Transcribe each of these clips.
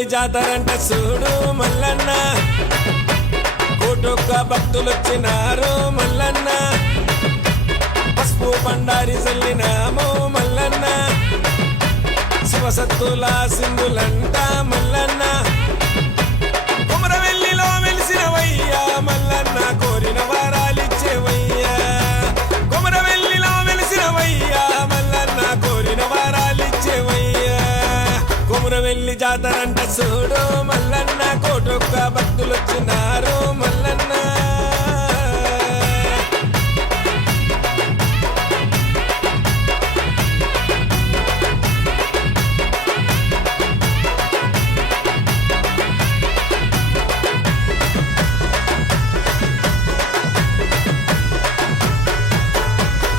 జాతరంట చూడు మల్లన్న, కోటొక్క భక్తులొచ్చినారు మల్లన్న, పసుపు బండారి చల్లినాము మల్లన్న, శివసత్తుల సింధులంట మల్లన్న, కుమరవెల్లిలో వెలిసినవయ్యా మల్లన్న, కోరిన వారాలిచ్చేవయ్యా, కుమరవెల్లిలో వెలిసినవయ్యా మల్లన్న, కోరిన వారాలిచ్చేవయ్యా. కుమరవెల్లి జాతరంట చూడు మల్లన్న, కోటొక్క భక్తులొచ్చినారు మల్లన్న.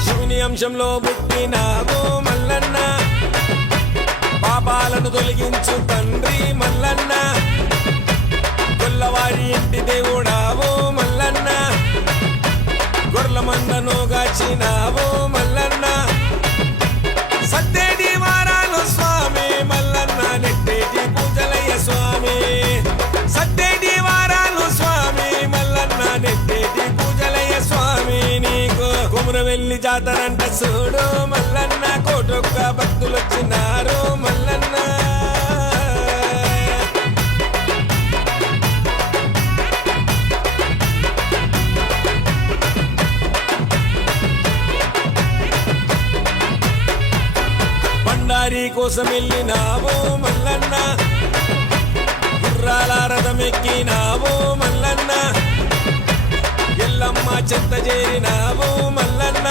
శివుని అంశంలో పుట్టినావు మల్లన్న, పాపాలను తొలగించు తండ్రి మల్లన్న, గొల్లవారి ఇంటి దేవుడావు మల్లన్న, గొర్ల మందను గాచినావు మల్లన్న, సత్తేటి వారాలు స్వామి మల్లన్న, నెట్టేటి పూజలయ్య స్వామి, సత్తేటి వారాలు స్వామి మల్లన్న, నెట్టేటి పూజలయ్య స్వామి. నీకు కుమరవెల్లి జాతరంట చూడు మల్లన్న, కోటొక్క భక్తులొచ్చినారు మల్లన్న. బండారి కోసం వెళ్ళినావు మల్లన్న, గుర్రాల రథమెక్కినావు మల్లన్న, ఎల్లమ్మ చెత్త చేరినావు మల్లన్న,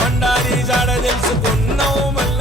బండారి జాడ తెలుసుకున్నావు మల్లన్న.